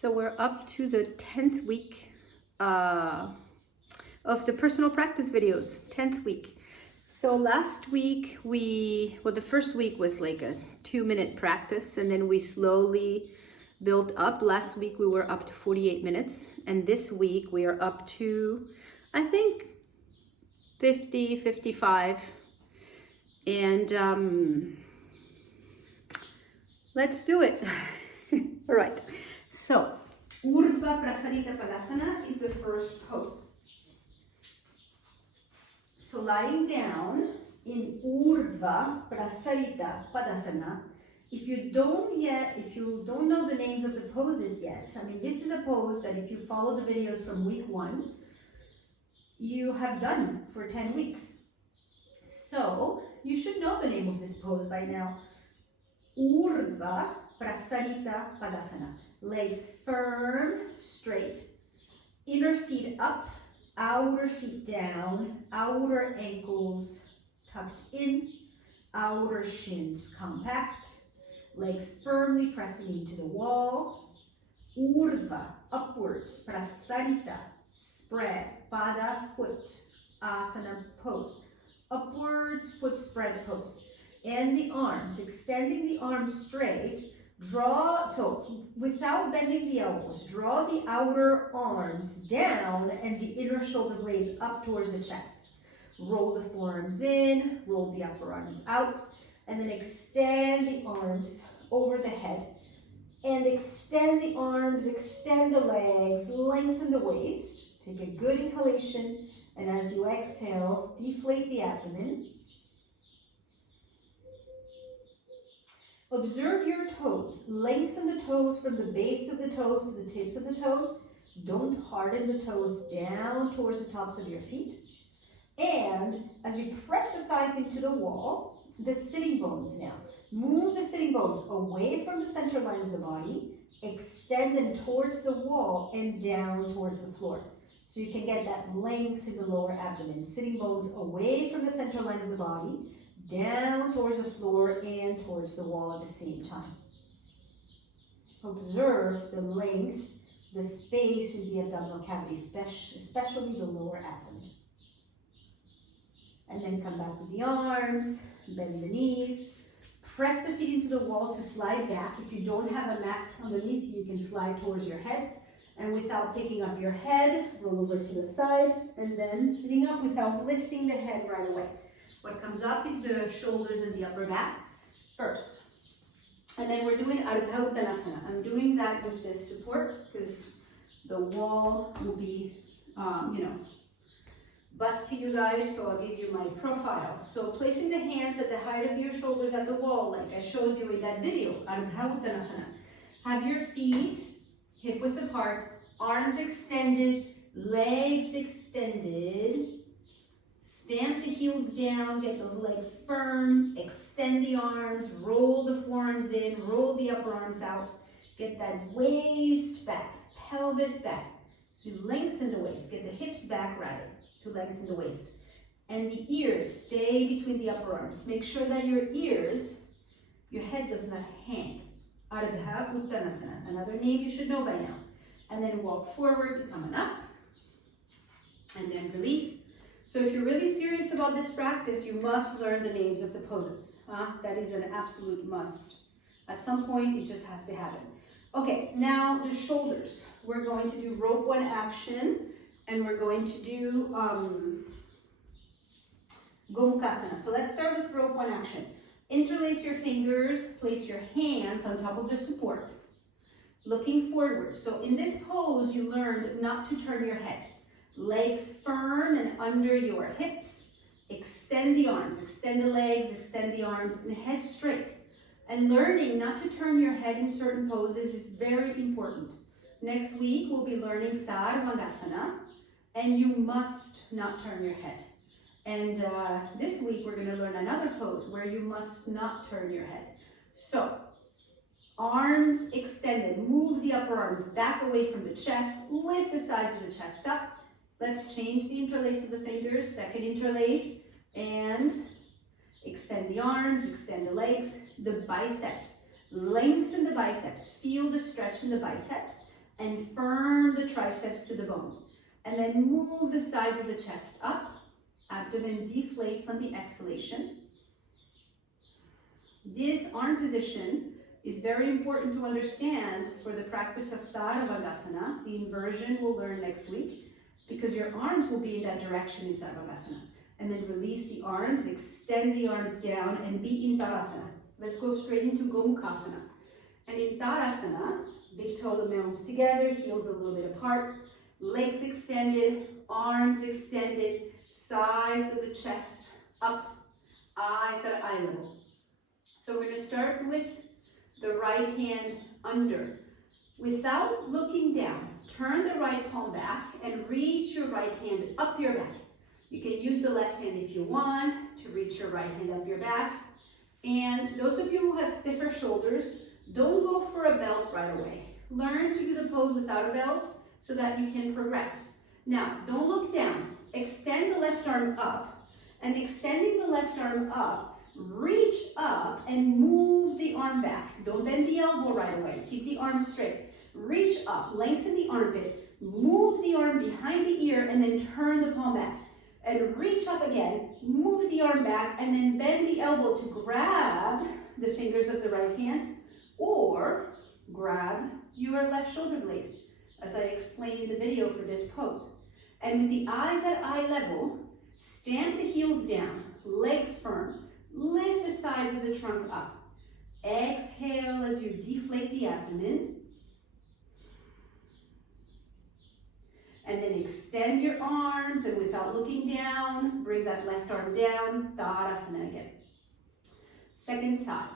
So we're up to the 10th week of the personal practice videos, 10th week. So last week the first week was like a 2-minute practice, and then we slowly built up. Last week we were up to 48 minutes, and this week we are up to, I think, 50, 55. And let's do it. All right. So, Urdhva Prasārita Padottanāsana is the first pose. So lying down in Urdhva Prasārita Padottanāsana, if you don't know the names of the poses yet, I mean, this is a pose that if you follow the videos from week 1, you have done for 10 weeks. So you should know the name of this pose by now. Urdhva Prasārita Padottanāsana. Legs firm, straight. Inner feet up, outer feet down, outer ankles tucked in, outer shins compact. Legs firmly pressing into the wall. Urdhva, upwards. Prasārita, spread. Pada, foot. Asana, pose. Upwards, foot spread pose. And the arms, extending the arms straight. Draw, so without bending the elbows, draw the outer arms down and the inner shoulder blades up towards the chest. Roll the forearms in, roll the upper arms out, and then extend the arms over the head. And extend the arms, extend the legs, lengthen the waist. Take a good inhalation, and as you exhale, deflate the abdomen. Observe your toes. Lengthen the toes from the base of the toes to the tips of the toes. Don't harden the toes down towards the tops of your feet. And as you press the thighs into the wall, the sitting bones now. Move the sitting bones away from the center line of the body. Extend them towards the wall and down towards the floor. So you can get that length in the lower abdomen. Sitting bones away from the center line of the body, down towards the floor and towards the wall at the same time. Observe the length, the space in the abdominal cavity, especially the lower abdomen. And then come back with the arms, bend the knees, press the feet into the wall to slide back. If you don't have a mat underneath you, you can slide towards your head. And without picking up your head, roll over to the side, and then sitting up without lifting the head right away. What comes up is the shoulders and the upper back first. And then we're doing Adho Uttanāsana. I'm doing that with this support because the wall will be, butt to you guys, so I'll give you my profile. So placing the hands at the height of your shoulders at the wall, like I showed you in that video, Ardha Uttanāsana. Have your feet hip width apart, arms extended, legs extended. Stamp the heels down, get those legs firm, extend the arms, roll the forearms in, roll the upper arms out. Get that waist back, pelvis back. So you lengthen the waist, get the hips back rather, to lengthen the waist. And the ears stay between the upper arms. Make sure that your ears, your head does not hang. Ardha Uttanāsana, another name you should know by now. And then walk forward to coming up. And then release. So if you're really serious about this practice, you must learn the names of the poses. That is an absolute must. At some point, it just has to happen. Okay, now the shoulders. We're going to do rope one action, and we're going to do Gomukhāsana. So let's start with rope one action. Interlace your fingers, place your hands on top of the support, looking forward. So in this pose, you learned not to turn your head. Legs firm and under your hips. Extend the arms, extend the legs, extend the arms, and head straight. And learning not to turn your head in certain poses is very important. Next week, we'll be learning Sarvangasana, and you must not turn your head. And this week, we're going to learn another pose where you must not turn your head. So, arms extended. Move the upper arms back away from the chest. Lift the sides of the chest up. Let's change the interlace of the fingers. Second interlace. And extend the arms, extend the legs, the biceps. Lengthen the biceps. Feel the stretch in the biceps. and firm the triceps to the bone. And then move the sides of the chest up. Abdomen deflates on the exhalation. This arm position is very important to understand for the practice of Sarvangasana. The inversion we'll learn next week, because your arms will be in that direction in Sarvangasana. And then release the arms, extend the arms down, and be in Tadasana. Let's go straight into Gomukhāsana. And in Tadasana, big toe the mounds together, heels a little bit apart, legs extended, arms extended, sides of the chest up, eyes at eye level. So we're going to start with the right hand under. Without looking down, turn the right palm back and reach your right hand up your back. You can use the left hand if you want to reach your right hand up your back. And those of you who have stiffer shoulders, don't go for a belt right away. Learn to do the pose without a belt so that you can progress. Now, don't look down. Extend the left arm up. And extending the left arm up, reach up and move the arm back. Don't bend the elbow right away. Keep the arm straight. Reach up, lengthen the armpit, move the arm behind the ear, and then turn the palm back. And reach up again, move the arm back, and then bend the elbow to grab the fingers of the right hand, or grab your left shoulder blade, as I explained in the video for this pose. And with the eyes at eye level, stamp the heels down, legs firm, lift the sides of the trunk up. Exhale as you deflate the abdomen. And then extend your arms, and without looking down, bring that left arm down, Tadasana again. Second side,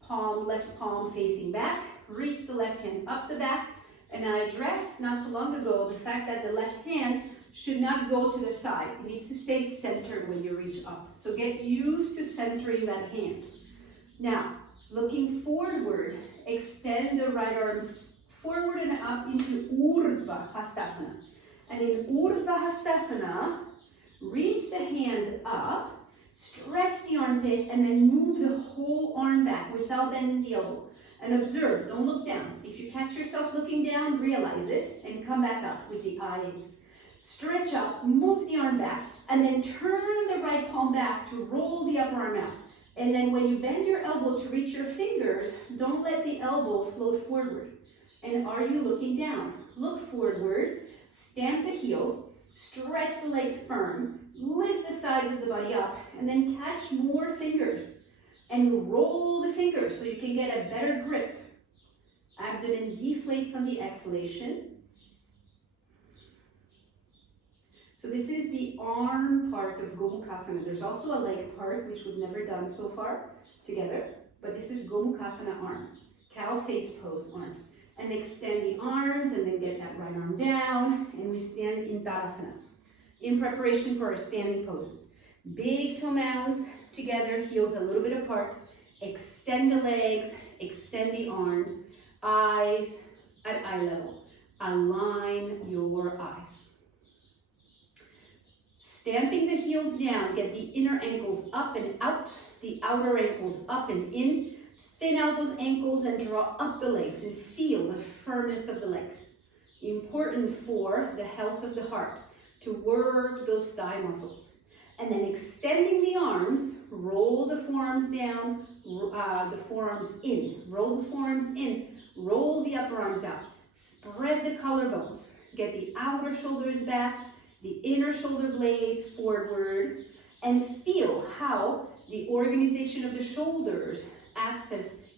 palm, left palm facing back, reach the left hand up the back, and I addressed not so long ago the fact that the left hand should not go to the side. It needs to stay centered when you reach up. So get used to centering that hand. Now, looking forward, extend the right arm forward and up into Urdhva Hastasana. And in Urdhva Hastasana, reach the hand up, stretch the armpit, and then move the whole arm back without bending the elbow. And observe, don't look down. If you catch yourself looking down, realize it, and come back up with the eyes. Stretch up, move the arm back, and then turn the right palm back to roll the upper arm out. And then when you bend your elbow to reach your fingers, don't let the elbow float forward. And are you looking down? Look forward. Stamp the heels, stretch the legs firm, lift the sides of the body up, and then catch more fingers and roll the fingers so you can get a better grip. Abdomen deflates on the exhalation. So this is the arm part of Gomukhāsana. There's also a leg part, which we've never done so far together, but this is Gomukhāsana arms, cow face pose arms. And extend the arms, and then get that right arm down, and we stand in Tadasana in preparation for our standing poses. Big toe mounds together, heels a little bit apart. Extend the legs, extend the arms, eyes at eye level. Align your eyes. Stamping the heels down, get the inner ankles up and out, the outer ankles up and in. Thin out those ankles and draw up the legs and feel the firmness of the legs. Important for the health of the heart to work those thigh muscles. And then extending the arms, roll the forearms down, the forearms in. Roll the forearms in, roll the upper arms out. Spread the collarbones. Get the outer shoulders back, the inner shoulder blades forward, and feel how the organization of the shoulders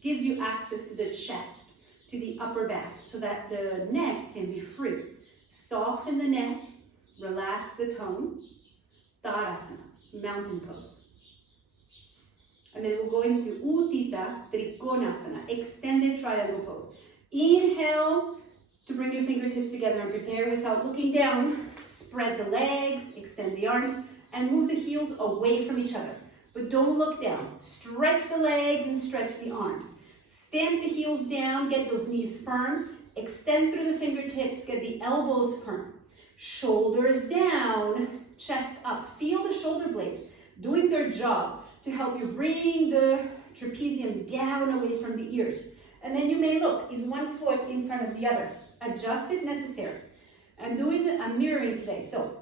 gives you access to the chest, to the upper back, so that the neck can be free. Soften the neck, relax the tongue. Tadasana, mountain pose. And then we'll go into Utthita Trikonāsana, extended triangle pose. Inhale to bring your fingertips together and prepare without looking down. Spread the legs, extend the arms, and move the heels away from each other. But don't look down. Stretch the legs and stretch the arms. Stamp the heels down, get those knees firm. Extend through the fingertips, get the elbows firm. Shoulders down, chest up. Feel the shoulder blades doing their job to help you bring the trapezium down away from the ears. And then you may look, is one foot in front of the other? Adjust if necessary. I'm mirroring today. So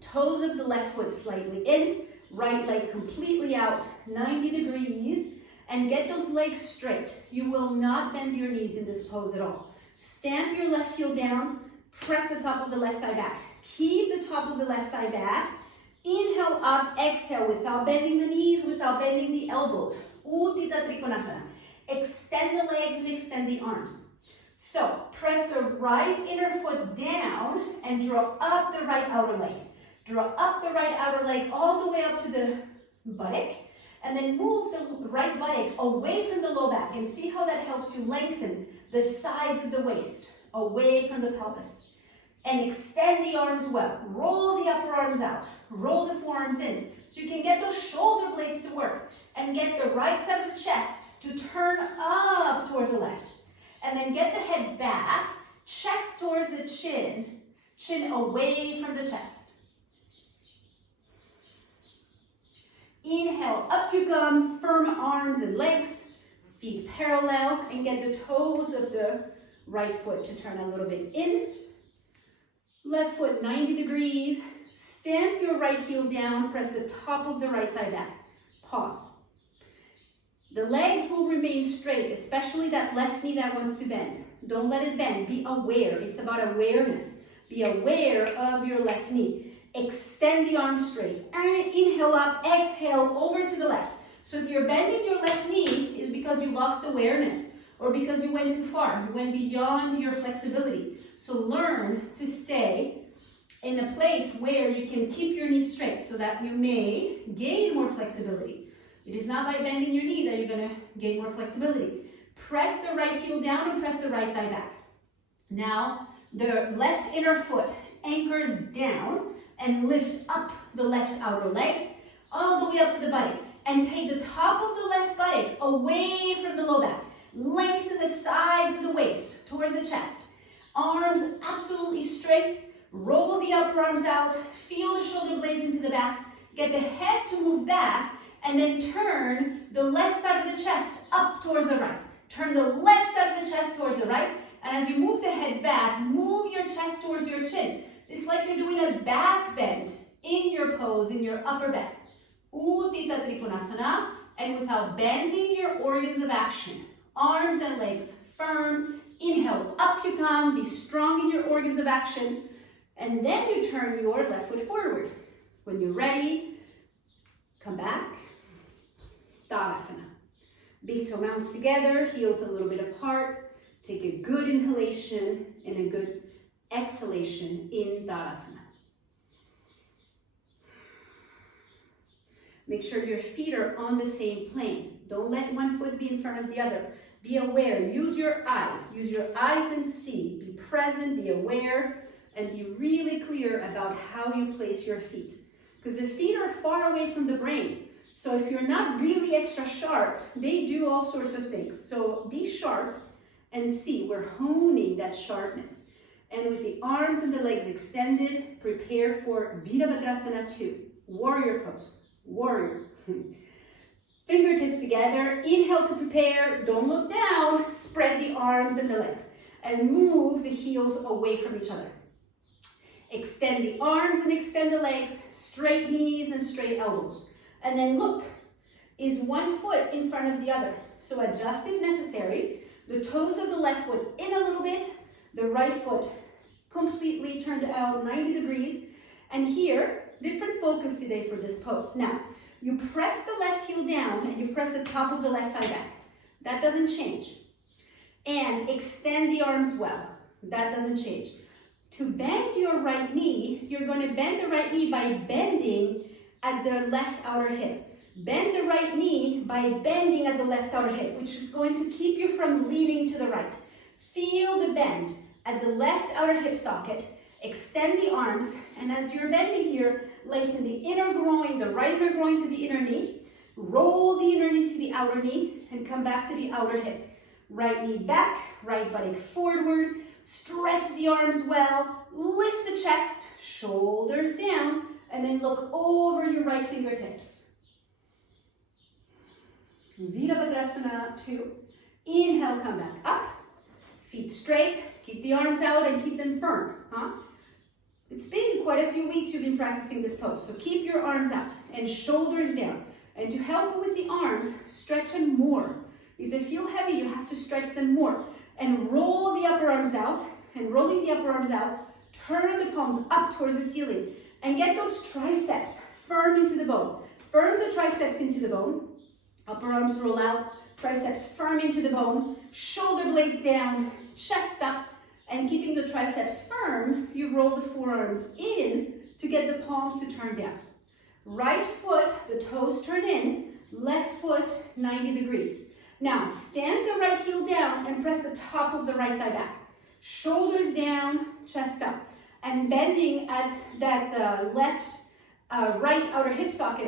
toes of the left foot slightly in, right leg completely out, 90 degrees, and get those legs straight. You will not bend your knees in this pose at all. Stamp your left heel down, press the top of the left thigh back. Keep the top of the left thigh back. Inhale up, exhale without bending the knees, without bending the elbows. Utthita Trikonāsana. Extend the legs and extend the arms. So press the right inner foot down and draw up the right outer leg. Draw up the right outer leg all the way up to the buttock, and then move the right buttock away from the low back, and see how that helps you lengthen the sides of the waist away from the pelvis. And extend the arms well. Roll the upper arms out. Roll the forearms in. So you can get those shoulder blades to work and get the right side of the chest to turn up towards the left. And then get the head back, chest towards the chin, chin away from the chest. Inhale, up you come, firm arms and legs, feet parallel, and get the toes of the right foot to turn a little bit in. Left foot 90 degrees, stamp your right heel down, press the top of the right thigh back. Pause. The legs will remain straight, especially that left knee that wants to bend. Don't let it bend, be aware. It's about awareness. Be aware of your left knee. Extend the arms straight. And inhale up, exhale over to the left. So if you're bending your left knee, it's because you lost awareness or because you went too far. You went beyond your flexibility. So learn to stay in a place where you can keep your knees straight so that you may gain more flexibility. It is not by bending your knee that you're going to gain more flexibility. Press the right heel down and press the right thigh back. Now, the left inner foot anchors down and lift up the left outer leg all the way up to the buttock. And take the top of the left buttock away from the low back. Lengthen the sides of the waist towards the chest. Arms absolutely straight. Roll the upper arms out. Feel the shoulder blades into the back. Get the head to move back. And then turn the left side of the chest up towards the right. Turn the left side of the chest towards the right. And as you move the head back, move your chest towards your chin. It's like you're doing a back bend in your pose, in your upper back. Utthita Trikonāsana, and without bending your organs of action. Arms and legs firm. Inhale, up you come. Be strong in your organs of action. And then you turn your left foot forward. When you're ready, come back. Tadasana. Big toe mounts together, heels a little bit apart. Take a good inhalation and a good exhalation in Tadasana. Make sure your feet are on the same plane. Don't let one foot be in front of the other. Be aware. Use your eyes. Use your eyes and see. Be present, be aware, and be really clear about how you place your feet. Because the feet are far away from the brain. So if you're not really extra sharp, they do all sorts of things. So be sharp and see. We're honing that sharpness. And with the arms and the legs extended, prepare for Virabhadrāsana 2. Warrior pose. Warrior. Fingertips together. Inhale to prepare. Don't look down. Spread the arms and the legs. And move the heels away from each other. Extend the arms and extend the legs. Straight knees and straight elbows. And then look, is one foot in front of the other. So adjust if necessary. The toes of the left foot in a little bit. The right foot completely turned out 90 degrees. And here, different focus today for this pose. Now, you press the left heel down and you press the top of the left thigh back. That doesn't change. And extend the arms well. That doesn't change. To bend your right knee, you're going to bend the right knee by bending at the left outer hip. Bend the right knee by bending at the left outer hip, which is going to keep you from leaning to the right. Feel the bend at the left outer hip socket. Extend the arms, and as you're bending here, lengthen the inner groin, the right inner groin to the inner knee. Roll the inner knee to the outer knee, and come back to the outer hip. Right knee back, right buttock forward. Stretch the arms well. Lift the chest, shoulders down, and then look over your right fingertips. Virabhadrāsana 2. Inhale, come back up. Feet straight, keep the arms out and keep them firm. It's been quite a few weeks you've been practicing this pose, so keep your arms out and shoulders down. And to help with the arms, stretch them more. If they feel heavy, you have to stretch them more. And roll the upper arms out, and rolling the upper arms out, turn the palms up towards the ceiling. And get those triceps firm into the bone. Firm the triceps into the bone. Upper arms roll out, triceps firm into the bone, shoulder blades down, chest up, and keeping the triceps firm, you roll the forearms in to get the palms to turn down. Right foot, the toes turn in, left foot 90 degrees. Now, stamp the right heel down and press the top of the right thigh back. Shoulders down, chest up. And bending at that right outer hip socket,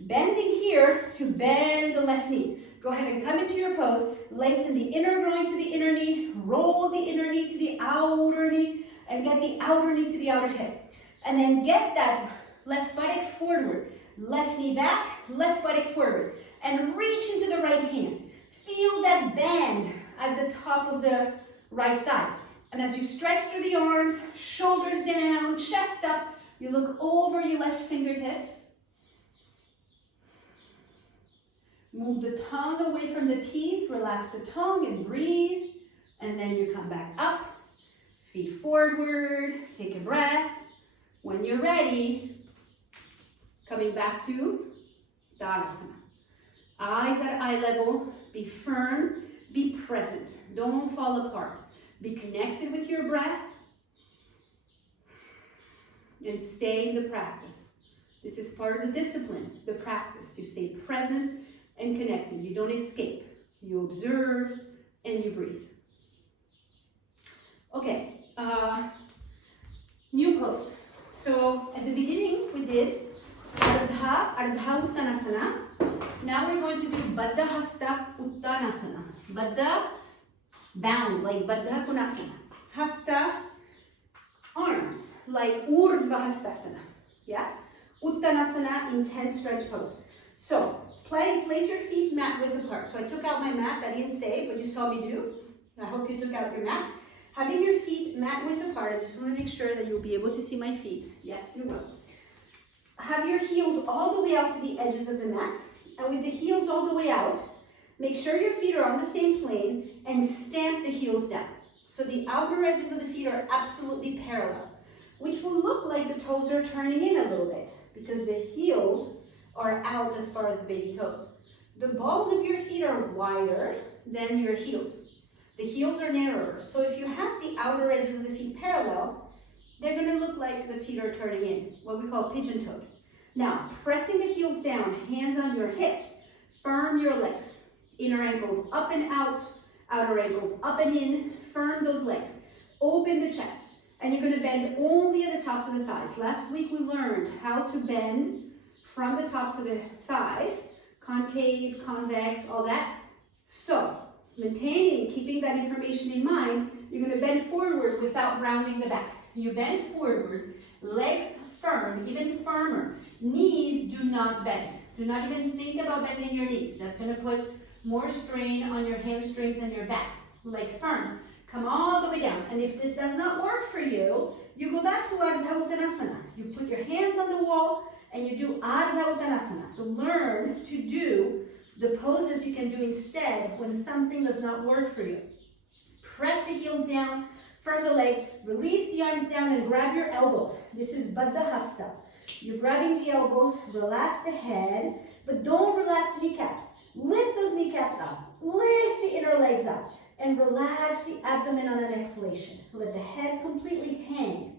bending here to bend the left knee. Go ahead and come into your pose, lengthen the inner groin to the inner knee, roll the inner knee to the outer knee, and get the outer knee to the outer hip. And then get that left buttock forward, left knee back, left buttock forward, and reach into the right hand. Feel that bend at the top of the right thigh. And as you stretch through the arms, shoulders down, chest up, you look over your left fingertips. Move the tongue away from the teeth, relax the tongue and breathe. And then you come back up, feet forward, take a breath. When you're ready, coming back to Tadasana. Eyes at eye level, be firm, be present. Don't fall apart. Be connected with your breath and stay in the practice. This is part of the discipline, the practice. You stay present and connected. You don't escape. You observe and you breathe. Okay, new pose. So at the beginning we did Ardha Uttanāsana. Now we're going to do Baddha Hasta Uttanasana. Baddha, bound, like Baddha Konāsana. Hasta, arms, like Urdhva Baddhanguliyāsana. Yes? Uttanasana, intense stretch pose. So, place your feet mat width apart. So I took out my mat, I didn't say, but you saw me do. I hope you took out your mat. Having your feet mat width apart, I just want to make sure that you'll be able to see my feet. Yes, you will. Have your heels all the way out to the edges of the mat. And with the heels all the way out, make sure your feet are on the same plane and stamp the heels down. So the outer edges of the feet are absolutely parallel, which will look like the toes are turning in a little bit because the heels are out as far as the baby toes. The balls of your feet are wider than your heels. The heels are narrower. So if you have the outer edges of the feet parallel, they're going to look like the feet are turning in, what we call pigeon-toed. Now, pressing the heels down, hands on your hips, firm your legs. Inner ankles up and out, outer ankles up and in, firm those legs. Open the chest, and you're going to bend only at the tops of the thighs. Last week we learned how to bend from the tops of the thighs, concave, convex, all that. So, maintaining, keeping that information in mind, you're going to bend forward without rounding the back. You bend forward, legs firm, even firmer. Knees do not bend. Do not even think about bending your knees. That's going to put more strain on your hamstrings and your back. Legs firm. Come all the way down. And if this does not work for you, you go back to Ardha Uttanāsana. You put your hands on the wall and you do Ardha Uttanāsana. So learn to do the poses you can do instead when something does not work for you. Press the heels down, firm the legs, release the arms down and grab your elbows. This is Baddha Hasta. You're grabbing the elbows, relax the head, but don't relax the kneecaps. Lift those kneecaps up, lift the inner legs up, and relax the abdomen on an exhalation. Let the head completely hang.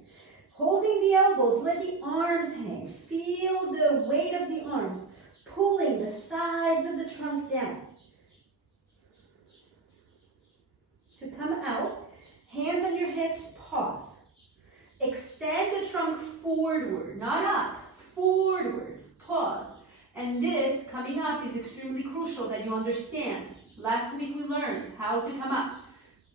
Holding the elbows, let the arms hang. Feel the weight of the arms, pulling the sides of the trunk down. To come out, hands on your hips, pause. Extend the trunk forward, not up, forward, pause. And this, coming up, is extremely crucial that you understand. Last week we learned how to come up.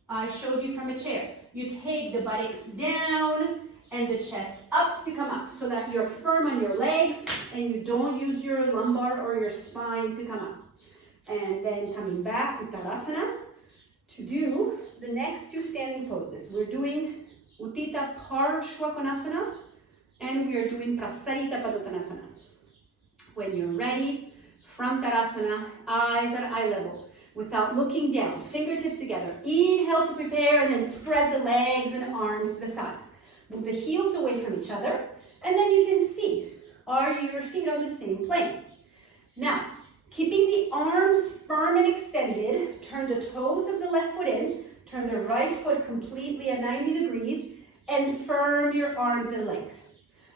I showed you from a chair. You take the buttocks down and the chest up to come up so that you're firm on your legs and you don't use your lumbar or your spine to come up. And then coming back to Tadasana. to do the next two standing poses. We're doing Utthita Parsvakonāsana and we are doing Prasārita Padottanāsana. When you're ready, from Tadasana, eyes at eye level, without looking down, fingertips together. Inhale to prepare and then spread the legs and arms to the sides. Move the heels away from each other and then you can see, are your feet on the same plane? Now, keeping the arms firm and extended, turn the toes of the left foot in, turn the right foot completely at 90 degrees, and firm your arms and legs.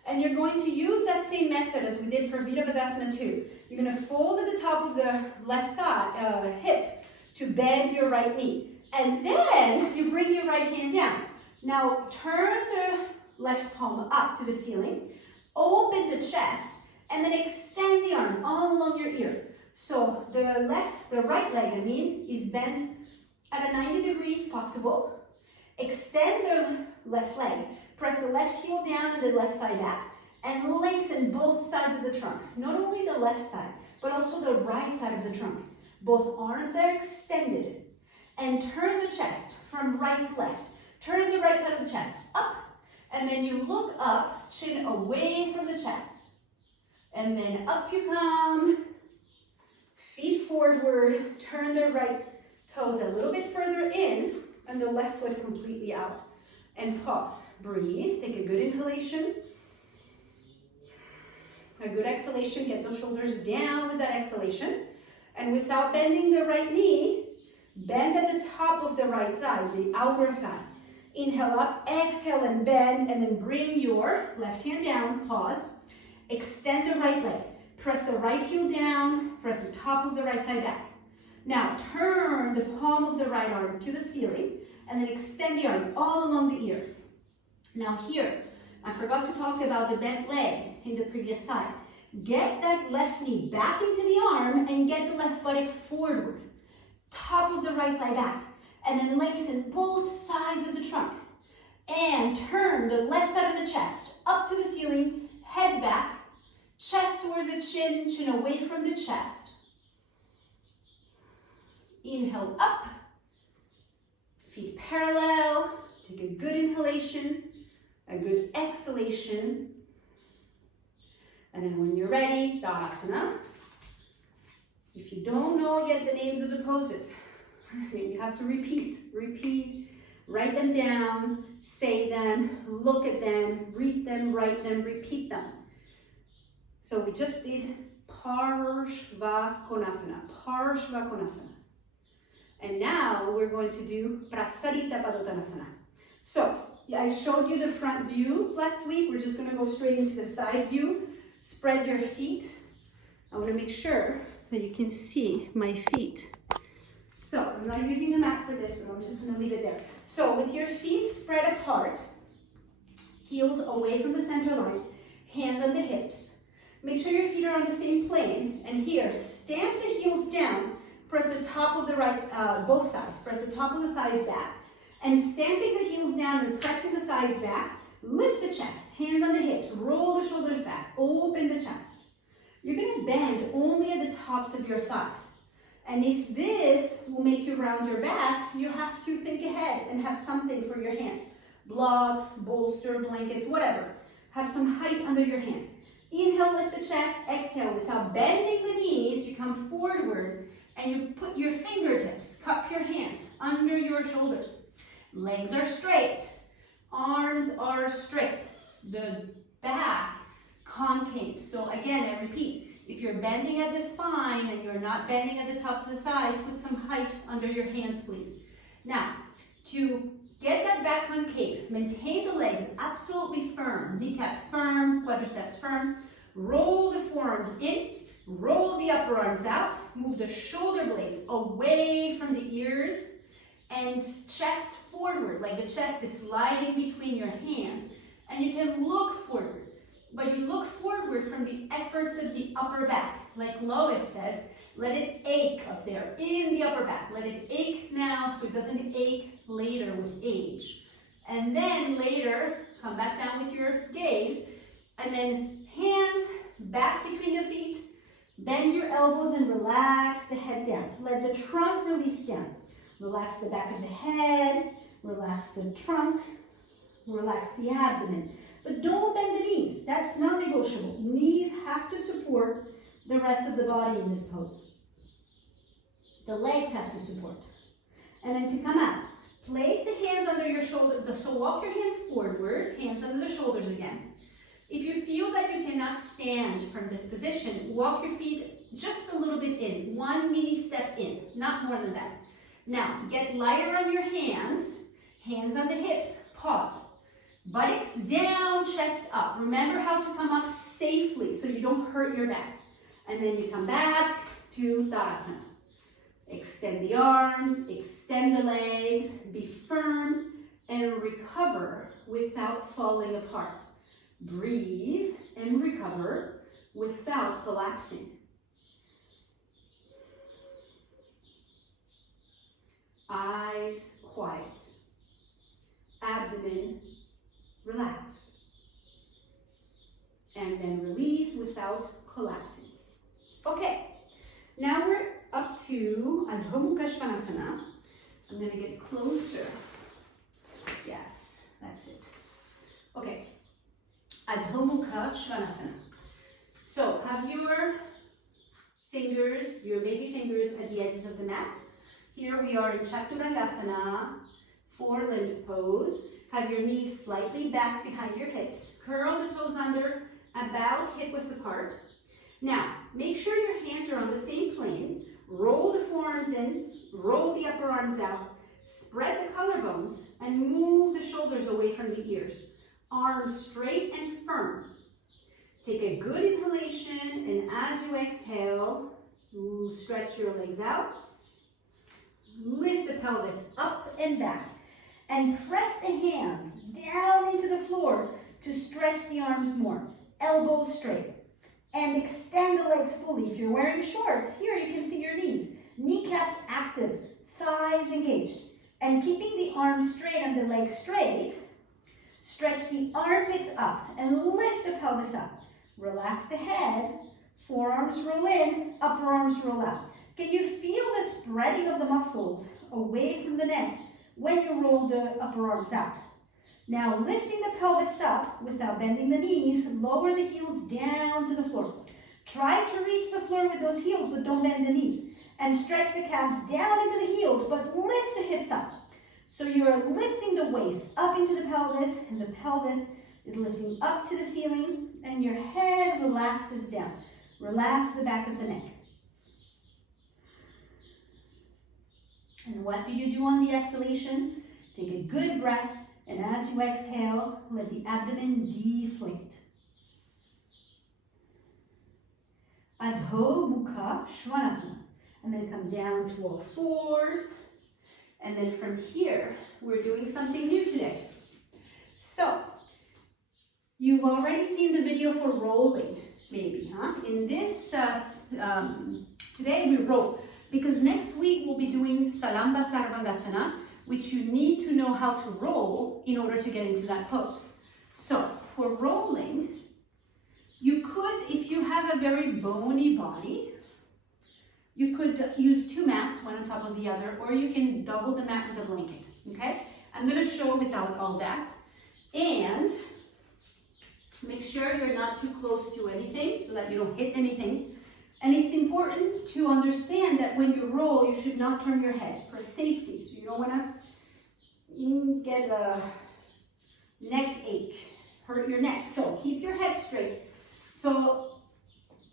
And you're going to use that same method as we did for Virabhadrāsana 2. You're going to fold at the top of the left thigh, hip to bend your right knee. And then you bring your right hand down. Now turn the left palm up to the ceiling, open the chest, and then extend the arm all along your ear. So the right leg, is bent at a 90 degree if possible. Extend the left leg. Press the left heel down and the left thigh back. And lengthen both sides of the trunk. Not only the left side, but also the right side of the trunk. Both arms are extended. And turn the chest from right to left. Turn the right side of the chest up. And then you look up, chin away from the chest. And then up you come. Feet forward. Turn the right toes a little bit further in. And the left foot completely out. And pause. Breathe. Take a good inhalation. A good exhalation. Get those shoulders down with that exhalation. And without bending the right knee, bend at the top of the right thigh, the outer thigh. Inhale up, exhale and bend, and then bring your left hand down. Pause. Extend the right leg. Press the right heel down. Press the top of the right thigh back. Now turn the palm of the right arm to the ceiling. And then extend the arm all along the ear. Now here, I forgot to talk about the bent leg in the previous side. Get that left knee back into the arm and get the left buttock forward. Top of the right thigh back. And then lengthen both sides of the trunk. And turn the left side of the chest up to the ceiling, head back, chest towards the chin, chin away from the chest. Inhale up. Feet parallel, take a good inhalation, a good exhalation, and then when you're ready, Tadasana. If you don't know yet the names of the poses, you have to repeat, write them down, say them, look at them, read them, write them, repeat them. So we just did Parsvakonāsana. And now we're going to do Prasārita Padottanāsana. So I showed you the front view last week. We're just going to go straight into the side view. Spread your feet. I want to make sure that you can see my feet. So I'm not using the mat for this, but I'm just going to leave it there. So with your feet spread apart, heels away from the center line, hands on the hips. Make sure your feet are on the same plane. And here, stamp the heels down. Press the top of the right, both thighs. Press the top of the thighs back. And stamping the heels down and pressing the thighs back, lift the chest, hands on the hips, roll the shoulders back, open the chest. You're going to bend only at the tops of your thighs. And if this will make you round your back, you have to think ahead and have something for your hands. Blocks, bolster, blankets, whatever. Have some height under your hands. Inhale, lift the chest. Exhale, without bending the knees, you come forward and you put your fingertips, cup your hands under your shoulders. Legs are straight. Arms are straight. The back concave. So again, I repeat, if you're bending at the spine and you're not bending at the tops of the thighs, put some height under your hands, please. Now, to get that back concave, maintain the legs absolutely firm. Kneecaps firm, quadriceps firm. Roll the forearms in. Roll the upper arms out. Move the shoulder blades away from the ears. And chest forward, like the chest is sliding between your hands. And you can look forward. But you look forward from the efforts of the upper back. Like Lois says, let it ache up there in the upper back. Let it ache now so it doesn't ache later with age. And then later, come back down with your gaze. And then hands back between your feet. Bend your elbows and relax the head down. Let the trunk release down. Relax the back of the head, relax the trunk, relax the abdomen. But don't bend the knees. That's non-negotiable. Knees have to support the rest of the body in this pose. The legs have to support. And then to come out, place the hands under your shoulder. So walk your hands forward, hands under the shoulders again. If you feel that you cannot stand from this position, walk your feet just a little bit in. One mini step in, not more than that. Now, get lighter on your hands. Hands on the hips. Pause. Buttocks down, chest up. Remember how to come up safely so you don't hurt your back. And then you come back to Tadasana. Extend the arms, extend the legs, be firm, and recover without falling apart. Breathe and recover without collapsing. Eyes quiet. Abdomen relaxed. And then release without collapsing. Okay, now we're up to Adho Svanasana. I'm going to get closer. Yes, that's it. Okay, Adho Svanasana. So have your fingers, your baby fingers at the edges of the mat. Here we are in Chaturanga, 4 limbs pose. Have your knees slightly back behind your hips. Curl the toes under, about hip width apart. Now, make sure your hands are on the same plane. Roll the forearms in, roll the upper arms out, spread the collarbones, and move the shoulders away from the ears. Arms straight and firm. Take a good inhalation, and as you exhale, stretch your legs out. Lift the pelvis up and back. And press the hands down into the floor to stretch the arms more. Elbows straight. And extend the legs fully. If you're wearing shorts, here you can see your knees. Kneecaps active, thighs engaged. And keeping the arms straight and the legs straight, stretch the armpits up and lift the pelvis up. Relax the head, forearms roll in, upper arms roll out. Can you feel the spreading of the muscles away from the neck when you roll the upper arms out? Now lifting the pelvis up without bending the knees, lower the heels down to the floor. Try to reach the floor with those heels, but don't bend the knees. And stretch the calves down into the heels, but lift the hips up. So you're lifting the waist up into the pelvis, and the pelvis is lifting up to the ceiling, and your head relaxes down. Relax the back of the neck. And what do you do on the exhalation? Take a good breath, and as you exhale, let the abdomen deflate. Adho Mukha Svanasana. And then come down to all fours. And then from here, we're doing something new today. So, you've already seen the video for rolling, maybe, huh? In this, today we roll. Because next week we'll be doing Salamba Sarvangasana, which you need to know how to roll in order to get into that pose. So, for rolling, you could, if you have a very bony body, you could use 2 mats, one on top of the other, or you can double the mat with a blanket, okay? I'm gonna show without all that. And make sure you're not too close to anything so that you don't hit anything. And it's important to understand that when you roll, you should not turn your head for safety. So you don't wanna get a neck ache, hurt your neck. So keep your head straight. So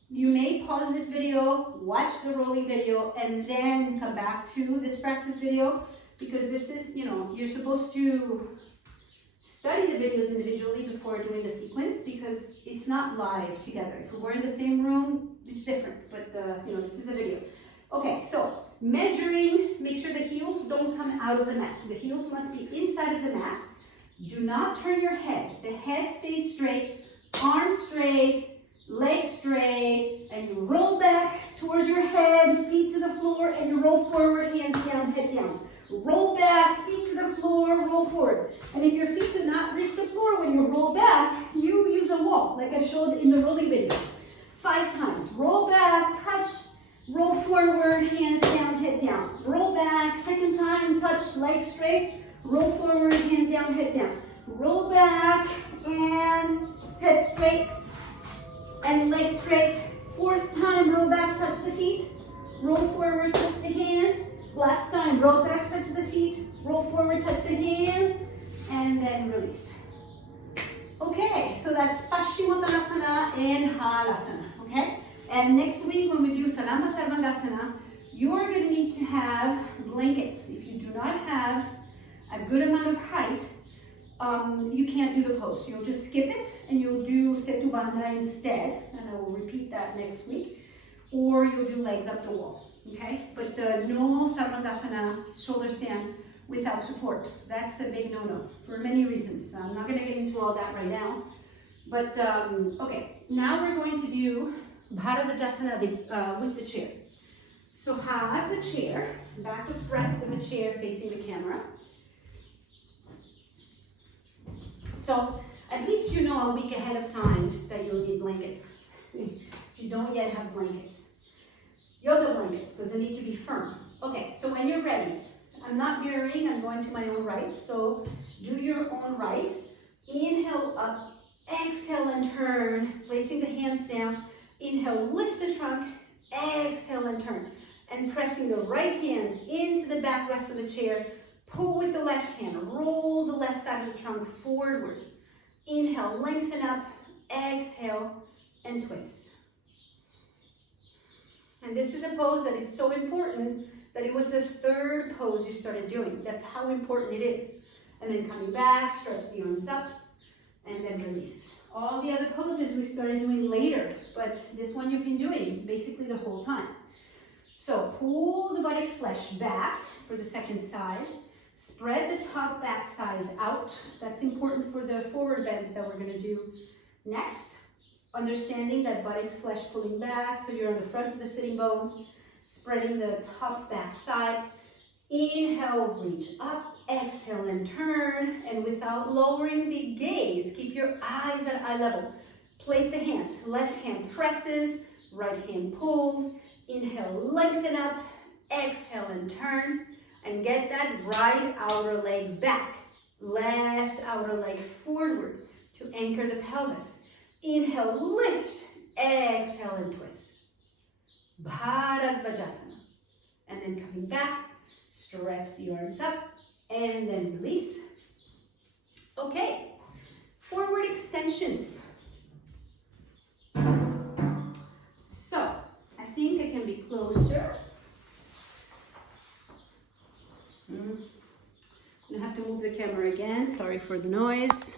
you may pause this video, watch the rolling video, and then come back to this practice video, because this is, you're supposed to study the videos individually before doing the sequence, because it's not live together. If we're in the same room, it's different, but this is a video. Okay, so measuring, make sure the heels don't come out of the mat. The heels must be inside of the mat. Do not turn your head. The head stays straight, arms straight, legs straight, and you roll back towards your head, feet to the floor, and you roll forward, hands down, head down. Roll back, feet to the floor, roll forward. And if your feet do not reach the floor when you roll back, you use a wall, like I showed in the rolling video. 5 times. Roll back, touch Roll forward, hands down, head down. Roll back, second time, touch, legs straight. Roll forward, hand down, head down. Roll back and head straight and legs straight. Fourth time, roll back, touch the feet. Roll forward, touch the hands. Last time, roll back, touch the feet. Roll forward, touch the hands. And then release. Okay, so that's Pascimottanāsana and Halasana, okay? And next week when we do Sarvangasana, you are going to need to have blankets. If you do not have a good amount of height, you can't do the pose. You'll just skip it and you'll do Setubandha instead. And I will repeat that next week. Or you'll do legs up the wall, okay? But no Sarvangasana, shoulder stand without support. That's a big no-no for many reasons. I'm not going to get into all that right now. But, okay, now we're going to do Bharadvajāsana with the chair. So have the chair, back of breast of the chair facing the camera. So at least you know a week ahead of time that you'll need blankets. If you don't yet have blankets. Yoga blankets, because they need to be firm. Okay, so when you're ready, I'm not mirroring, I'm going to my own right. So do your own right. Inhale up, exhale and turn, placing the hands down. Inhale, lift the trunk, exhale and turn. And pressing the right hand into the backrest of the chair. Pull with the left hand, roll the left side of the trunk forward. Inhale, lengthen up, exhale, and twist. And this is a pose that is so important that it was the third pose you started doing. That's how important it is. And then coming back, stretch the arms up, and then release. All the other poses we started doing later, but this one you've been doing basically the whole time. So pull the buttocks flesh back for the second side. Spread the top back thighs out. That's important for the forward bends that we're going to do next. Understanding that buttocks flesh pulling back, so you're on the front of the sitting bones. Spreading the top back thigh. Inhale, reach up. Exhale and turn. And without lowering the gaze, keep your eyes at eye level. Place the hands. Left hand presses, right hand pulls. Inhale, lengthen up. Exhale and turn. And get that right outer leg back. Left outer leg forward to anchor the pelvis. Inhale, lift. Exhale and twist. Bharadvajāsana. And then coming back, stretch the arms up and then release. Okay, forward extensions. So, I think I can be closer. I'm gonna have to move the camera again. Sorry for the noise.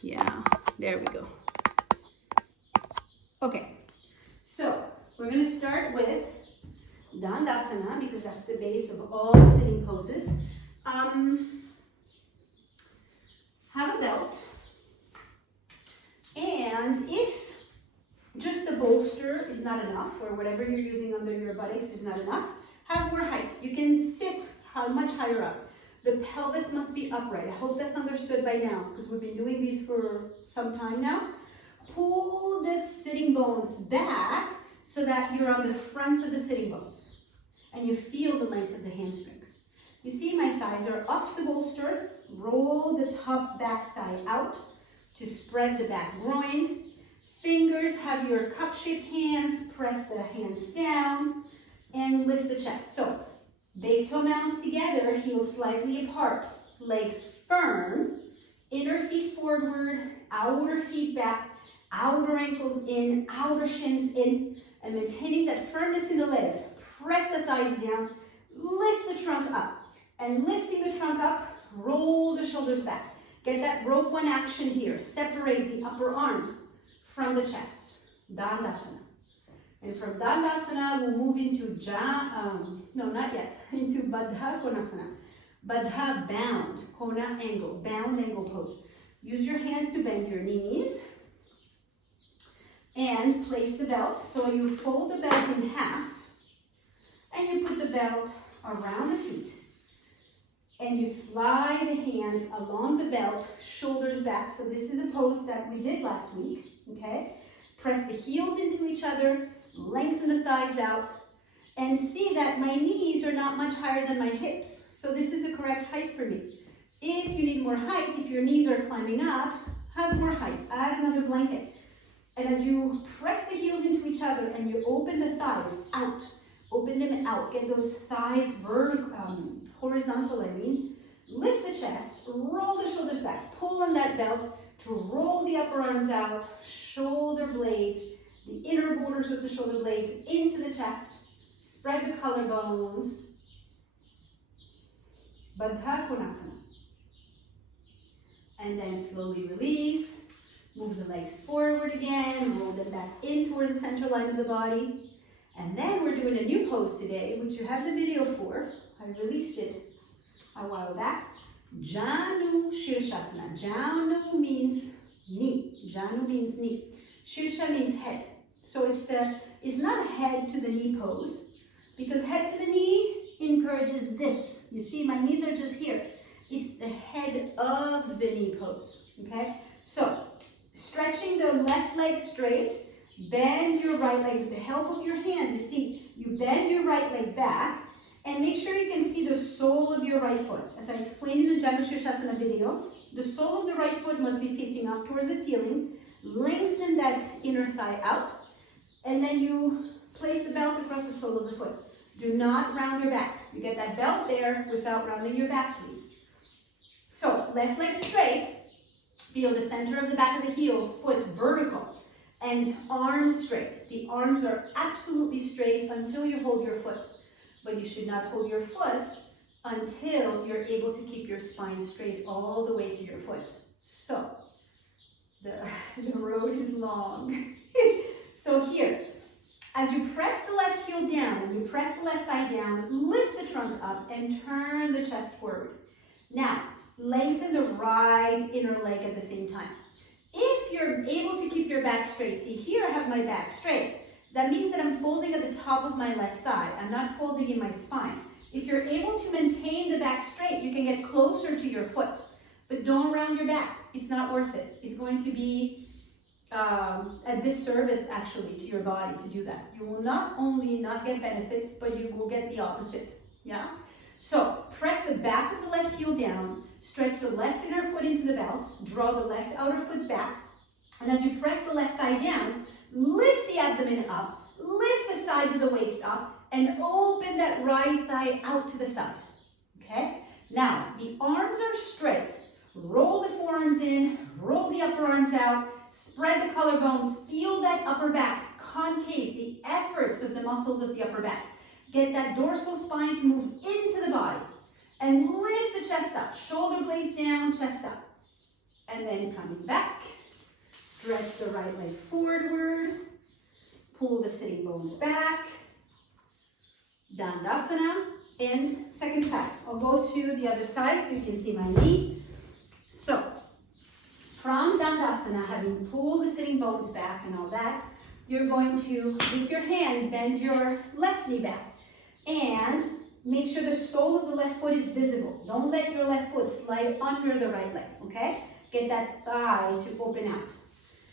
Yeah, there we go. Okay, so we're gonna start with Dandāsana because that's the base of all sitting poses. Have a belt, and if just the bolster is not enough, or whatever you're using under your buttocks is not enough, have more height. You can sit much higher up. The pelvis must be upright. I hope that's understood by now because we've been doing these for some time now. Pull the sitting bones back so that you're on the fronts of the sitting bones and you feel the length of the hamstrings. You see my thighs are off the bolster. Roll the top back thigh out to spread the back groin. Fingers have your cup-shaped hands. Press the hands down and lift the chest. So, big toe mounds together, heels slightly apart, legs firm, inner feet forward, outer feet back, outer ankles in, outer shins in, and maintaining that firmness in the legs. Press the thighs down, lift the trunk up, and lifting the trunk up, roll the shoulders back. Get that rope one action here. Separate the upper arms from the chest. Dandāsana. And from Dandāsana, we'll move into into Baddha Konāsana. Baddha bound, Kona angle, bound angle pose. Use your hands to bend your knees and place the belt. So you fold the belt in half and you put the belt around the feet. And you slide the hands along the belt, shoulders back. So this is a pose that we did last week, okay? Press the heels into each other, Lengthen the thighs out. And see that my knees are not much higher than my hips. So this is the correct height for me. If you need more height, if your knees are climbing up, have more height. Add another blanket. And as you press the heels into each other and you open the thighs out, open them out, get those thighs horizontal, lift the chest, roll the shoulders back, pull on that belt to roll the upper arms out, shoulder blades, the inner borders of the shoulder blades into the chest, spread the collarbones, Baddha Konāsana. And then slowly release, move the legs forward again, roll them back in towards the center line of the body. And then we're doing a new pose today, which you have the video for. I released it a while back. Janu Sirsasana. Janu means knee. Janu means knee. Sirsha means head. So it's not a head to the knee pose, because head to the knee encourages this. You see, my knees are just here. It's the head of the knee pose, okay? So, stretching the left leg straight, bend your right leg with the help of your hand. You see, you bend your right leg back, and make sure you can see the sole of your right foot. As I explained in the Janu Sirsasana video, the sole of the right foot must be facing up towards the ceiling. Lengthen that inner thigh out, and then you place the belt across the sole of the foot. Do not round your back. You get that belt there without rounding your back, please. So, left leg straight, feel the center of the back of the heel, foot vertical, and arms straight. The arms are absolutely straight until you hold your foot, but you should not hold your foot until you're able to keep your spine straight all the way to your foot. So, the road is long. So here, as you press the left heel down, when you press the left thigh down, lift the trunk up and turn the chest forward. Now, lengthen the right inner leg at the same time. If you're able to keep your back straight, see here I have my back straight. That means that I'm folding at the top of my left thigh. I'm not folding in my spine. If you're able to maintain the back straight, you can get closer to your foot. But don't round your back. It's not worth it. It's going to be a disservice actually to your body to do that. You will not only not get benefits, but you will get the opposite. Yeah? So press the back of the left heel down, stretch the left inner foot into the belt, draw the left outer foot back, and as you press the left thigh down, lift the abdomen up, lift the sides of the waist up, and open that right thigh out to the side. Okay? Now, the arms are straight. Roll the forearms in, roll the upper arms out, spread the collarbones, feel that upper back concave, the efforts of the muscles of the upper back. Get that dorsal spine to move into the body. And lift the chest up, shoulder blades down, chest up. And then coming back, stretch the right leg forward, pull the sitting bones back, Dandāsana, and second side. I'll go to the other side so you can see my knee. So, from Dandāsana, having pulled the sitting bones back and all that, you're going to, with your hand, bend your left knee back. And make sure the sole of the left foot is visible. Don't let your left foot slide under the right leg, okay? Get that thigh to open out.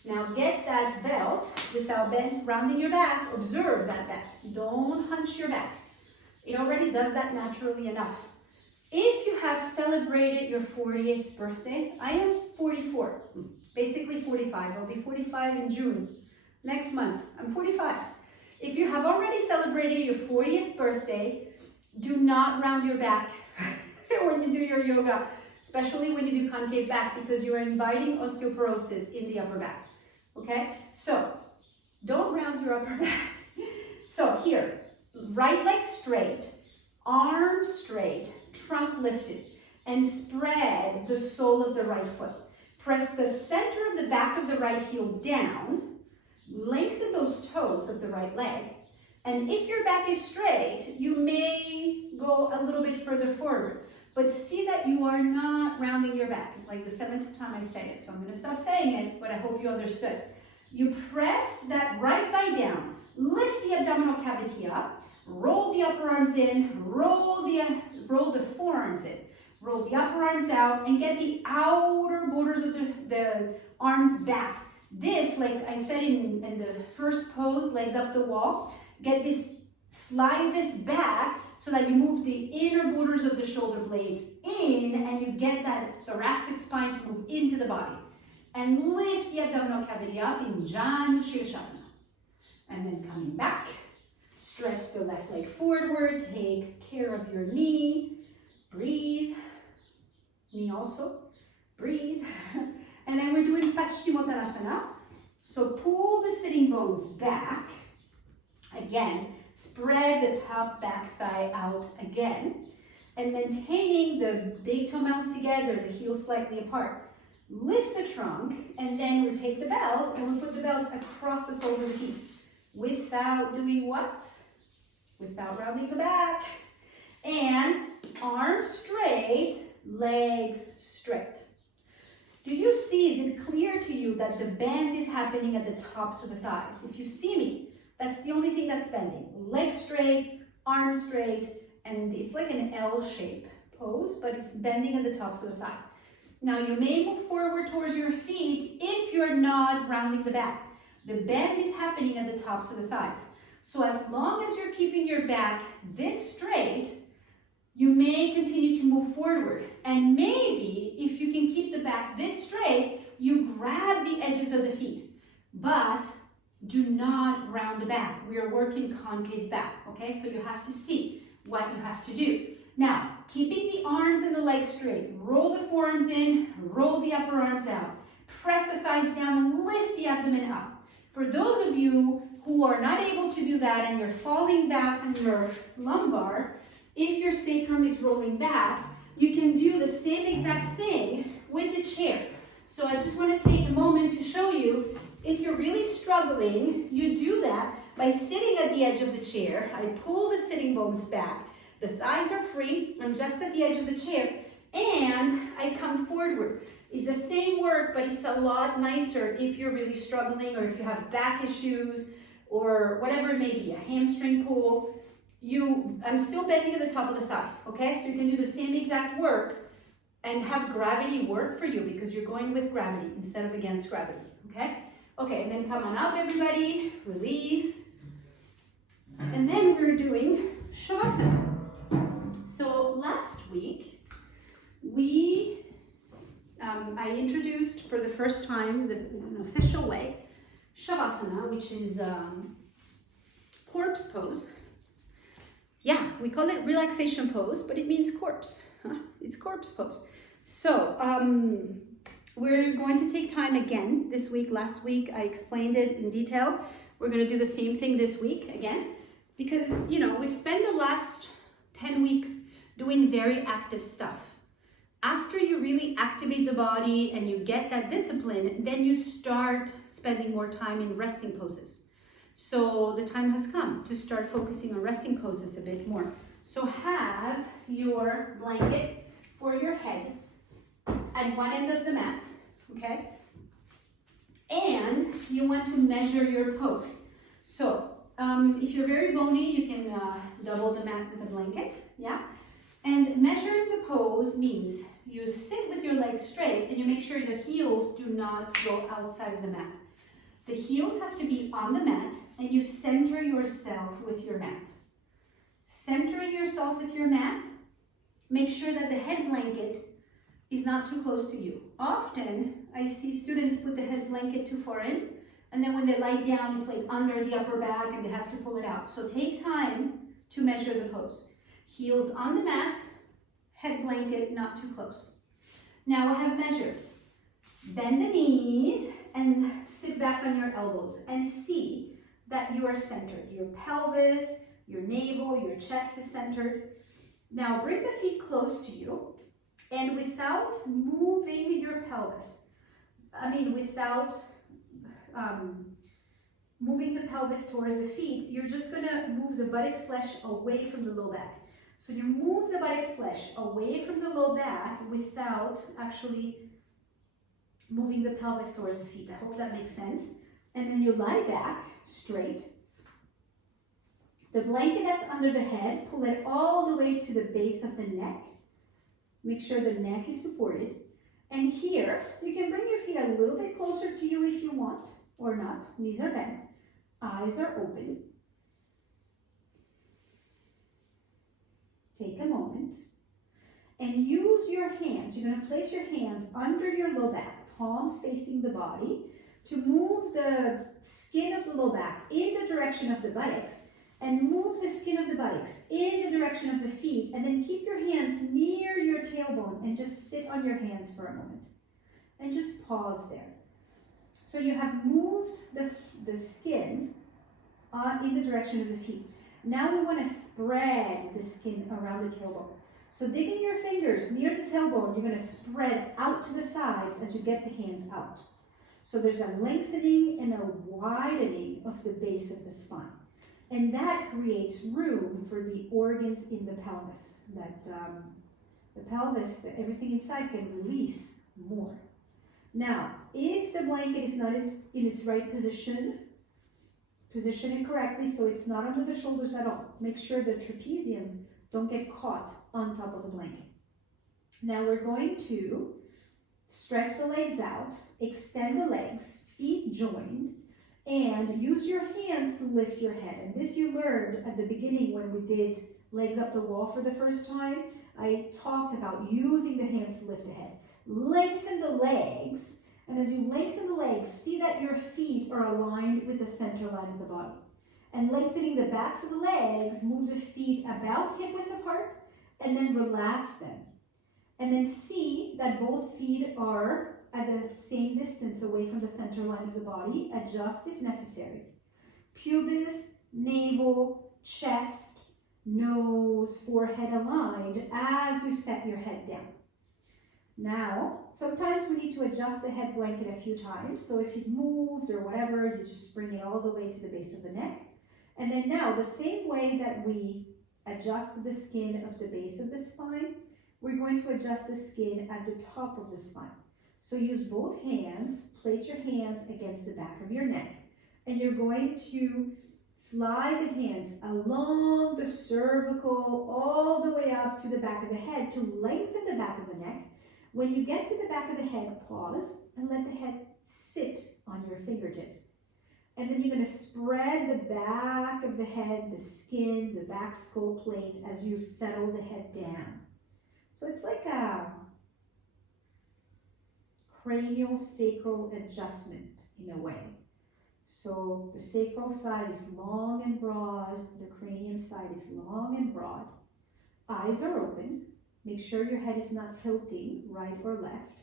Now get that belt without rounding your back. Observe that back. Don't hunch your back. It already does that naturally enough. If you have celebrated your 40th birthday, I am 44, basically 45. I'll be 45 in June. Next month, I'm 45. If you have already celebrated your 40th birthday, do not round your back when you do your yoga, especially when you do concave back, because you are inviting osteoporosis in the upper back, okay? So, don't round your upper back. So here, right leg straight, arms straight, trunk lifted, and spread the sole of the right foot. Press the center of the back of the right heel down, lengthen those toes of the right leg, and if your back is straight, you may go a little bit further forward, but see that you are not rounding your back. It's like the 7th time I say it, so I'm going to stop saying it, but I hope you understood. You press that right thigh down, lift the abdominal cavity up, roll the upper arms in, roll the forearms in, roll the upper arms out, and get the outer borders of the arms back. This, like I said in the first pose, legs up the wall, get this, slide this back so that you move the inner borders of the shoulder blades in and you get that thoracic spine to move into the body. And lift the abdominal cavity up in Janu Sirsasana. And then coming back, stretch the left leg forward, take care of your knee, breathe, knee also, breathe. And then we're doing Pascimottanāsana. So pull the sitting bones back. Again, spread the top back thigh out again. And maintaining the big toe mounts together, the heels slightly apart. Lift the trunk, and then we take the belt, and we put the belt across the soles of the feet. Without doing what? Without rounding the back. And arms straight, legs straight. Do you see, is it clear to you that the bend is happening at the tops of the thighs? If you see me, that's the only thing that's bending. Legs straight, arms straight, and it's like an L shape pose, but it's bending at the tops of the thighs. Now you may move forward towards your feet if you're not rounding the back. The bend is happening at the tops of the thighs. So as long as you're keeping your back this straight, you may continue to move forward. And maybe if you can keep the back this straight, you grab the edges of the feet. But do not round the back. We are working concave back, okay? So you have to see what you have to do. Now, keeping the arms and the legs straight, roll the forearms in, roll the upper arms out, press the thighs down and lift the abdomen up. For those of you who are not able to do that and you're falling back on your lumbar, if your sacrum is rolling back, you can do the same exact thing with the chair. So I just want to take a moment to show you, if you're really struggling, you do that by sitting at the edge of the chair. I pull the sitting bones back. The thighs are free. I'm just at the edge of the chair. And I come forward. It's the same work, but it's a lot nicer if you're really struggling or if you have back issues or whatever it may be, a hamstring pull. I'm still bending at the top of the thigh, okay? So you can do the same exact work and have gravity work for you because you're going with gravity instead of against gravity, okay? Okay, and then come on out, everybody. Release. And then we're doing Savasana. So last week, I introduced for the first time, in an official way, Savasana, which is corpse pose. Yeah, we call it relaxation pose, but it means corpse. Huh? It's corpse pose. So we're going to take time again this week. Last week I explained it in detail. We're going to do the same thing this week again because, you know, we spent the last 10 weeks doing very active stuff. After you really activate the body and you get that discipline, then you start spending more time in resting poses. So the time has come to start focusing on resting poses a bit more. So have your blanket for your head at one end of the mat, okay? And you want to measure your pose. So if you're very bony, you can double the mat with a blanket, yeah? And measuring the pose means you sit with your legs straight and you make sure the heels do not go outside of the mat. The heels have to be on the mat and you center yourself with your mat. Centering yourself with your mat, make sure that the head blanket is not too close to you. Often, I see students put the head blanket too far in, and then when they lie down, it's like under the upper back and they have to pull it out. So take time to measure the pose. Heels on the mat, head blanket not too close. Now I have measured. Bend the knees and sit back on your elbows and see that you are centered. Your pelvis, your navel, your chest is centered. Now bring the feet close to you and without moving your pelvis, without moving the pelvis towards the feet, you're just gonna move the buttocks flesh away from the low back. So you move the buttocks flesh away from the low back without actually moving the pelvis towards the feet. I hope that makes sense. And then you lie back straight. The blanket that's under the head, pull it all the way to the base of the neck. Make sure the neck is supported. And here, you can bring your feet a little bit closer closer to you if you want or not. Knees are bent. Eyes are open. Take a moment and use your hands. You're going to place your hands under your low back, palms facing the body, to move the skin of the low back in the direction of the buttocks, and move the skin of the buttocks in the direction of the feet, and then keep your hands near your tailbone and just sit on your hands for a moment. And just pause there. So you have moved the skin in the direction of the feet. Now we want to spread the skin around the tailbone. So digging your fingers near the tailbone, you're going to spread out to the sides as you get the hands out. So there's a lengthening and a widening of the base of the spine. And that creates room for the organs in the pelvis. That the pelvis, that everything inside can release more. Now, if the blanket is not in its right position, position it correctly so it's not under the shoulders at all. Make sure the trapezium don't get caught on top of the blanket. Now we're going to stretch the legs out, extend the legs, feet joined, and use your hands to lift your head. And this you learned at the beginning when we did legs up the wall for the first time. I talked about using the hands to lift the head. Lengthen the legs, and as you lengthen the legs, see that your feet are aligned with the center line of the body. And lengthening the backs of the legs, move the feet about hip width apart, and then relax them. And then see that both feet are at the same distance away from the center line of the body. Adjust if necessary. Pubis, navel, chest, nose, forehead aligned as you set your head down. Now, sometimes we need to adjust the head blanket a few times. So if you moved or whatever, you just bring it all the way to the base of the neck. And then now, the same way that we adjust the skin of the base of the spine, we're going to adjust the skin at the top of the spine. So use both hands, place your hands against the back of your neck, and you're going to slide the hands along the cervical all the way up to the back of the head to lengthen the back of the neck. When you get to the back of the head, pause and let the head sit on your fingertips. And then you're going to spread the back of the head, the skin, the back skull plate as you settle the head down. So it's like a cranial sacral adjustment in a way. So the sacral side is long and broad, the cranium side is long and broad. Eyes are open. Make sure your head is not tilting right or left.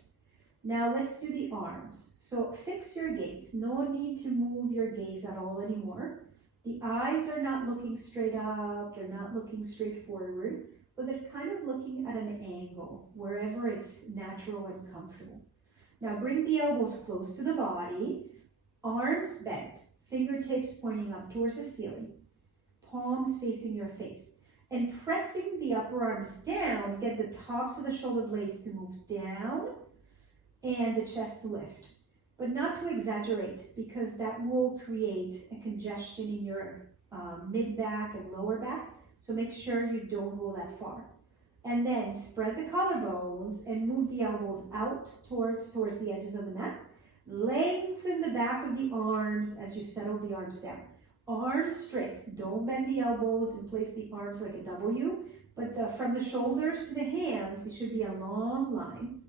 Now let's do the arms. So fix your gaze. No need to move your gaze at all anymore. The eyes are not looking straight up, they're not looking straight forward, but they're kind of looking at an angle, wherever it's natural and comfortable. Now bring the elbows close to the body, arms bent, fingertips pointing up towards the ceiling, palms facing your face. And pressing the upper arms down, get the tops of the shoulder blades to move down and the chest to lift. But not to exaggerate, because that will create a congestion in your mid-back and lower back. So make sure you don't go that far. And then spread the collarbones and move the elbows out towards the edges of the mat. Lengthen the back of the arms as you settle the arms down. Arms straight, don't bend the elbows and place the arms like a W, but from the shoulders to the hands, it should be a long line.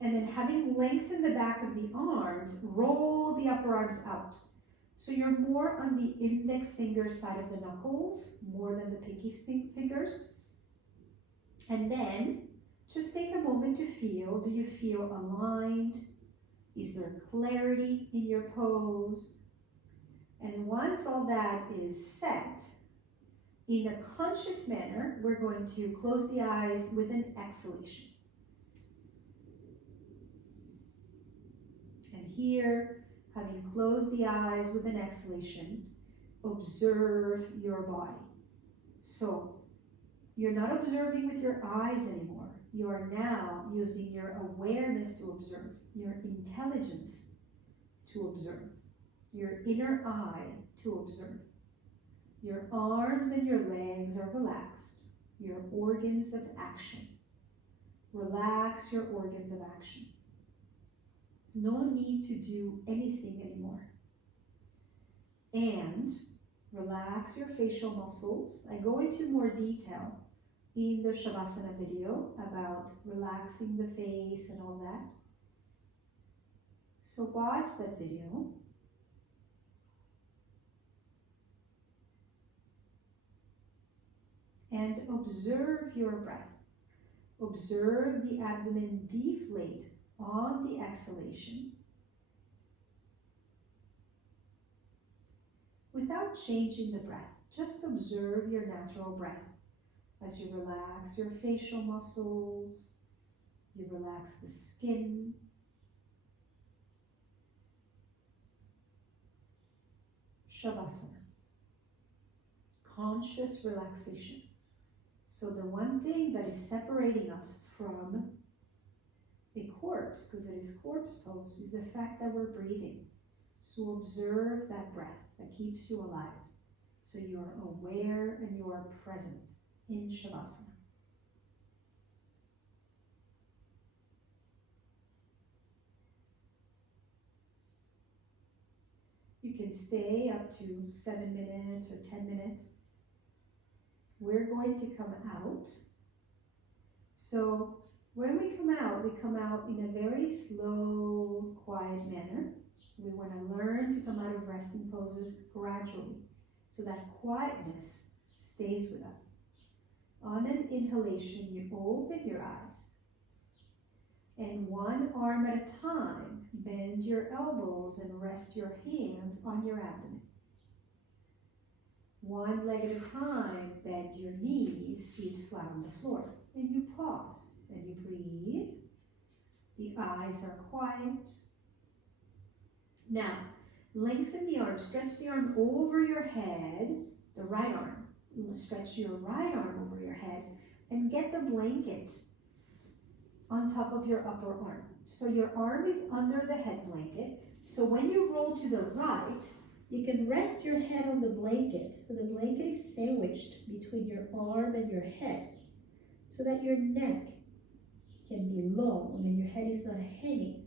And then having lengthened the back of the arms, roll the upper arms out. So you're more on the index finger side of the knuckles, more than the pinky fingers. And then just take a moment to feel, do you feel aligned? Is there clarity in your pose? And once all that is set, in a conscious manner, we're going to close the eyes with an exhalation. And here, having closed the eyes with an exhalation, observe your body. So, you're not observing with your eyes anymore. You are now using your awareness to observe, your intelligence to observe, your inner eye to observe. Your arms and your legs are relaxed, your organs of action. Relax your organs of action. No need to do anything anymore. And relax your facial muscles. I go into more detail in the Savasana video about relaxing the face and all that. So watch that video. And observe your breath. Observe the abdomen deflate on the exhalation without changing the breath. Just observe your natural breath as you relax your facial muscles, you relax the skin. Shavasana. Conscious relaxation. So the one thing that is separating us from a corpse, because it is corpse pose, is the fact that we're breathing. So observe that breath that keeps you alive. So you are aware and you are present in Shavasana. You can stay up to 7 minutes or 10 minutes. We're going to come out. So when we come out in a very slow, quiet manner. We want to learn to come out of resting poses gradually, so that quietness stays with us. On an inhalation, you open your eyes. And one arm at a time, bend your elbows and rest your hands on your abdomen. One leg at a time, bend your knees, feet flat on the floor. And you pause and you breathe. The eyes are quiet. Now, lengthen the arm, stretch the arm over your head, the right arm. You will stretch your right arm over your head and get the blanket on top of your upper arm. So your arm is under the head blanket. So when you roll to the right, you can rest your head on the blanket. So the blanket is sandwiched between your arm and your head so that your neck can be long and your head is not hanging.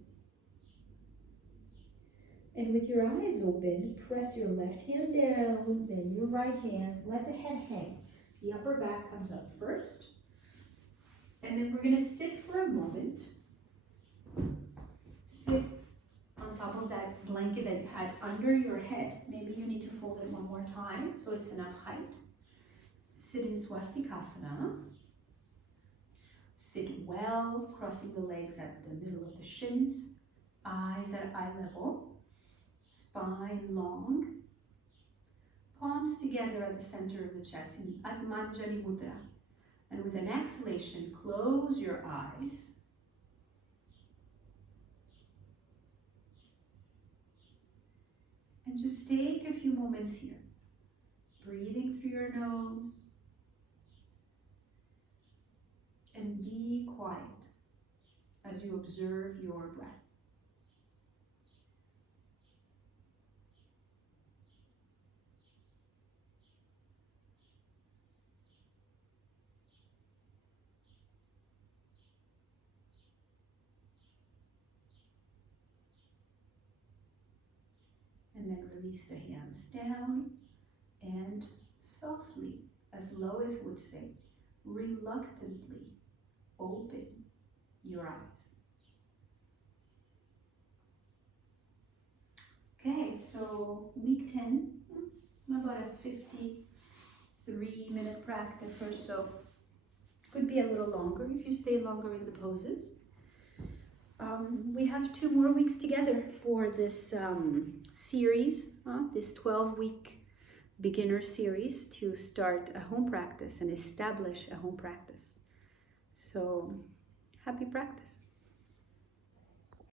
And with your eyes open, press your left hand down, then your right hand, let the head hang. The upper back comes up first. And then we're going to sit for a moment. Sit on top of that blanket that you had under your head. Maybe you need to fold it one more time so it's enough height. Sit in Swastikasana. Sit well, crossing the legs at the middle of the shins. Eyes at eye level. Spine long. Palms together at the center of the chest in Manjari Mudra. And with an exhalation, close your eyes. And just take a few moments here. Breathing through your nose. And be quiet as you observe your breath. And then release the hands down and softly, as Lois would say, reluctantly open your eyes. Okay, so week 10, about a 53-minute practice or so. Could be a little longer if you stay longer in the poses. We have 2 more weeks together for this series, this 12-week beginner series to start a home practice and establish a home practice. So, happy practice.